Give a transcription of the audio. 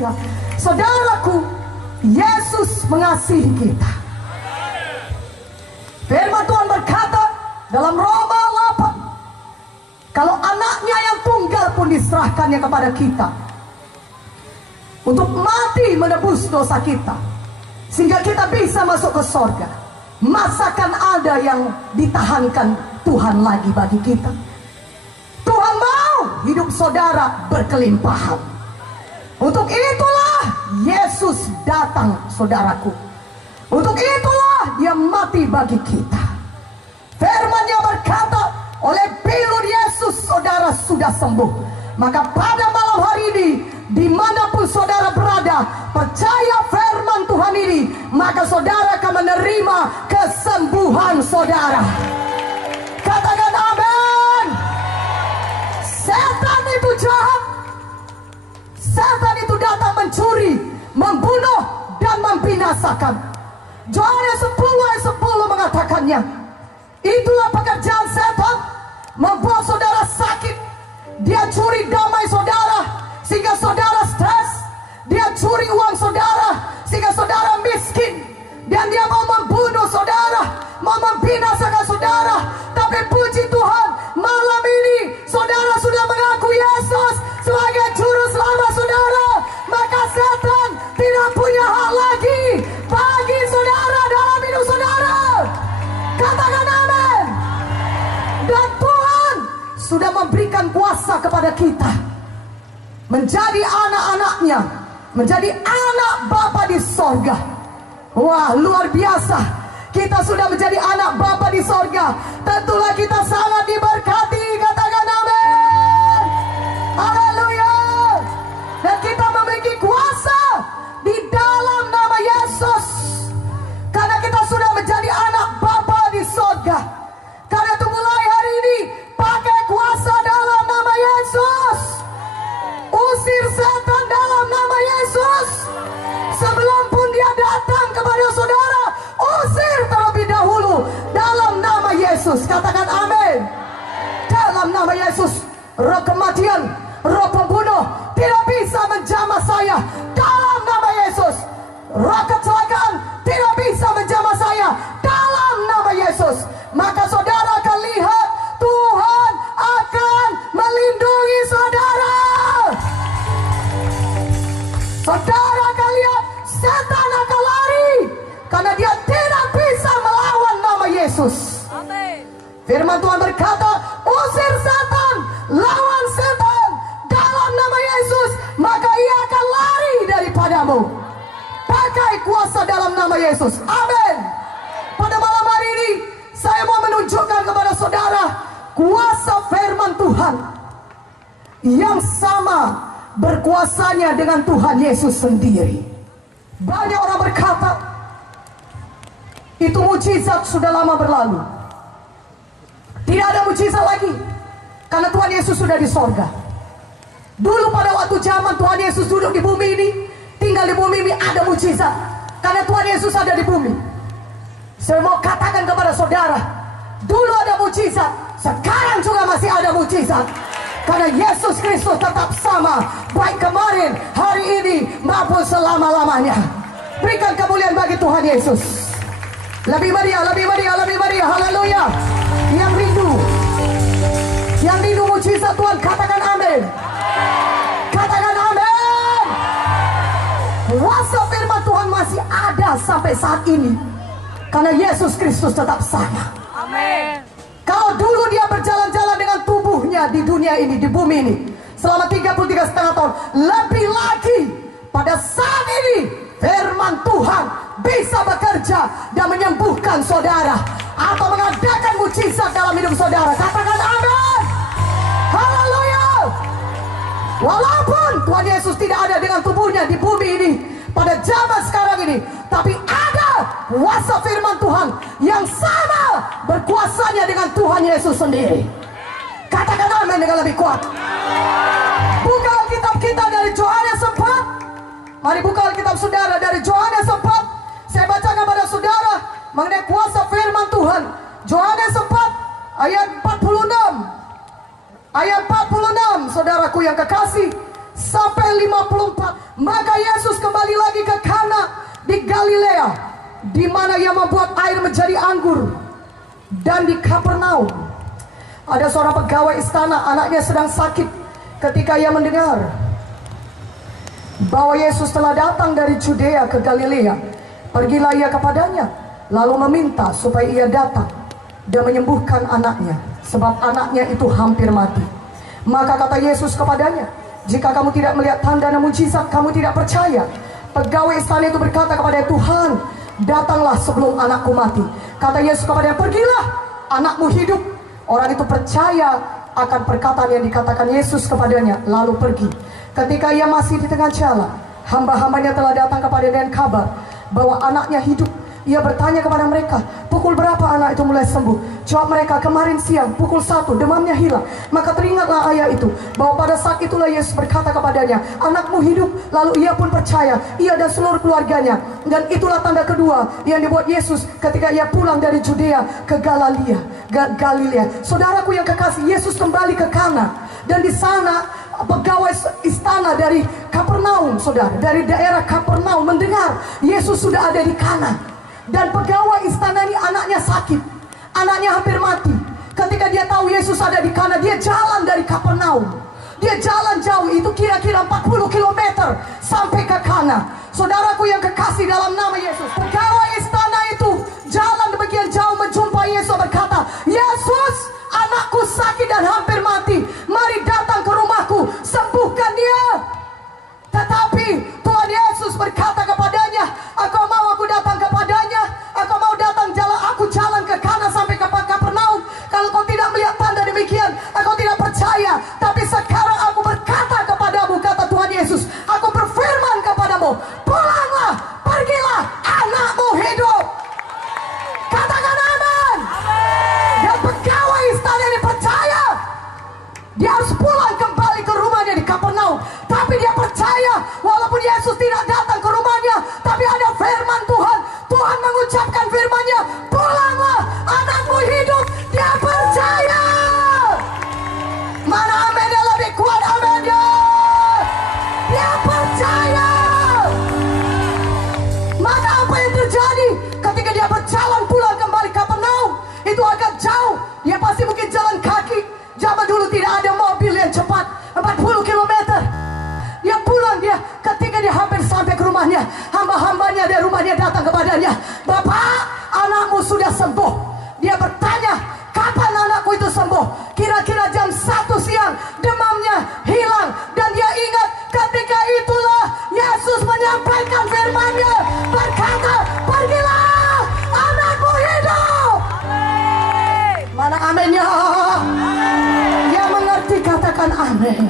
gembira. Saudaraku, Yesus mengasihi kita. Firman Tuhan berkata dalam Roma 8, kalau anaknya yang tunggal pun diserahkannya kepada kita untuk mati menebus dosa kita, sehingga kita bisa masuk ke sorga, masakan ada yang ditahankan Tuhan lagi bagi kita? Tuhan mau hidup saudara berkelimpahan. Untuk itulah Yesus datang, saudaraku. Untuk itulah dia mati bagi kita. Firman-Nya berkata, oleh bilur Yesus saudara sudah sembuh. Maka pada malam hari ini, dimanapun saudara berada, percaya firman Tuhan ini, maka saudara akan menerima kesembuhan saudara. Katakan amin. Setan itu jahat. Setan itu datang mencuri, membunuh, dan membinasakan. Yohanes 10 ayat 10 mengatakannya. Itulah pekerjaan setan, membuat saudara sakit. Dia curi damai saudara sehingga saudara stres. Dia curi uang saudara sehingga saudara miskin. Dan dia mau membunuh saudara, mau membinasakan saudara. Tapi puji Tuhan, malam ini saudara sudah mengaku Yesus sebagai juru selamat saudara. Maka setan tidak punya hak lagi bagi saudara dalam hidup saudara. Katakan amin. Dan Tuhan sudah memberikan kuasa kepada kita menjadi anak-anaknya, menjadi anak Bapa di sorga. Wah, luar biasa. Kita sudah menjadi anak Bapa di sorga. Tentulah kita sangat diberkati. Katakan amin. Haleluya. Dan kita memiliki kuasa di dalam nama Yesus, karena kita sudah menjadi anak Bapa di sorga. Karena itu mulai hari ini, pakai kuasa dalam nama Yesus. Usir setan dalam nama Yesus. Sebelum pun dia datang kepada saudara, usir terlebih dahulu dalam nama Yesus. Katakan amin. Dalam nama Yesus, roh kematian, roh pembunuh tidak bisa menjamah saya. Dalam nama Yesus, roh kecelakaan tidak bisa menjamah saya. Dalam nama Yesus. Maka saudara akan lihat Tuhan akan melindungi saudara. Saudara akan lihat setan akan lari, karena dia tidak bisa melawan nama Yesus. Amin. Firman Tuhan berkata, usir setan, lawan setan dalam nama Yesus, maka ia akan lari daripadamu. Pakai kuasa dalam nama Yesus. Amin. Pada malam hari ini, saya mau menunjukkan kepada saudara kuasa firman Tuhan yang sama berkuasanya dengan Tuhan Yesus sendiri. Banyak orang berkata, itu mujizat sudah lama berlalu. Tidak ada mujizat lagi, karena Tuhan Yesus sudah di sorga. Dulu pada waktu zaman Tuhan Yesus duduk di bumi ini, tinggal di bumi ini, ada mujizat, karena Tuhan Yesus ada di bumi. Saya mau katakan kepada saudara, dulu ada mujizat, sekarang juga masih ada mujizat. Karena Yesus Kristus tetap sama, baik kemarin, hari ini, maupun selama-lamanya. Berikan kemuliaan bagi Tuhan Yesus. Lebih meriah, lebih meriah, lebih meriah. Haleluya. Yang rindu mujizat Tuhan, katakan amin. Katakan amin. Kuasa firman Tuhan masih ada sampai saat ini, karena Yesus Kristus tetap sama. Amin. Kalau dulu dia berjalan-jalan dengan tubuhnya di dunia ini, di bumi ini, selama 33,5 tahun, lebih lagi pada saat ini firman Tuhan bisa bekerja dan menyembuhkan saudara, atau mengadakan mujizat dalam hidup saudara. Katakan amin. Haleluya. Walaupun Tuhan Yesus tidak ada dengan tubuhnya di bumi ini pada zaman sekarang ini, tapi ada kuasa firman Tuhan yang sama berkuasanya dengan Tuhan Yesus sendiri. Katakan amin dengan lebih kuat. Buka Alkitab kita dari Yohanes 4. Mari buka Alkitab saudara dari Yohanes 4. Saya bacakan kepada saudara mengenai kuasa firman Tuhan. Yohanes 4 ayat 46. Ayat 46, saudaraku yang kekasih. sampai 54. Maka Yesus kembali lagi ke Kana di Galilea, di mana ia membuat air menjadi anggur. Dan di Kapernaum ada seorang pegawai istana, anaknya sedang sakit. Ketika ia mendengar bahwa Yesus telah datang dari Judea ke Galilea, pergilah ia kepadanya, lalu meminta supaya ia datang dan menyembuhkan anaknya, sebab anaknya itu hampir mati. Maka kata Yesus kepadanya, jika kamu tidak melihat tanda dan mujizat, kamu tidak percaya. Pegawai istana itu berkata kepada Tuhan, datanglah sebelum anakku mati. Kata Yesus kepadanya, pergilah, anakmu hidup. Orang itu percaya akan perkataan yang dikatakan Yesus kepadanya, lalu pergi. Ketika ia masih di tengah jalan, hamba-hambanya telah datang kepadanya dengan kabar bahwa anaknya hidup. Ia bertanya kepada mereka, pukul berapa anak itu mulai sembuh? Jawab mereka, kemarin siang pukul 1, demamnya hilang. Maka teringatlah ayah itu bahwa pada saat itulah Yesus berkata kepadanya, anakmu hidup. Lalu ia pun percaya, ia dan seluruh keluarganya. Dan itulah tanda kedua yang dibuat Yesus ketika ia pulang dari Judea ke Galilea. Saudaraku yang kekasih, Yesus kembali ke Kana. Dan di sana pegawai istana dari Kapernaum, saudara, dari daerah Kapernaum mendengar Yesus sudah ada di Kana. Dan pegawai istana ini anaknya sakit, anaknya hampir mati. Ketika dia tahu Yesus ada di Kana, dia jalan dari Kapernaum. Dia jalan jauh, itu kira-kira 40 km sampai ke Kana. Saudaraku yang kekasih dalam nama Yesus, pegawai istana itu jalan demikian jauh menjumpai Yesus, berkata, Yesus, anakku sakit dan hampir mati, mari datang ke rumahku, sembuhkan dia. Tetapi Tuhan Yesus berkata kepadanya, engkau mau aku datang kepadanya? Engkau mau datang aku jalan ke Kana sampai ke Kapernaum? Kalau kau tidak melihat tanda demikian, engkau tidak percaya. Tapi sekarang aku berkata kepadamu, kata Tuhan Yesus, aku berfirman kepadamu, pulanglah, pergilah, anakmu hidup. Katakan amin. Dan pegawai istana ini percaya. Dia harus pulang kembali ke rumahnya di Kapernaum. Tapi dia percaya, walaupun Yesus tidak datang ke rumahnya, tapi ada firman Tuhan. Tuhan mengucapkan firman-Nya, pulanglah, anakmu hidup. Dia percaya. Mana aminnya lebih kuat, aminnya? Dia percaya. Maka apa yang terjadi ketika dia berjalan pulang kembali ke Kapernaum? Itu agak jauh. Dia pasti mungkin jalan kaki. Zaman dulu tidak ada mobil yang cepat, 40 km. Dia pulang, ketika dia hampir sampai ke rumahnya, hamba-hambanya dari rumahnya datang kepadanya, Bapak, anakmu sudah sembuh. Dia bertanya, kapan anakku itu sembuh? Kira-kira jam 1 siang, demamnya hilang. Dan dia ingat, ketika itulah Yesus menyampaikan firman-Nya, berkata, pergilah, anakmu hidup. Mana aminnya? Yang mengerti katakan amin.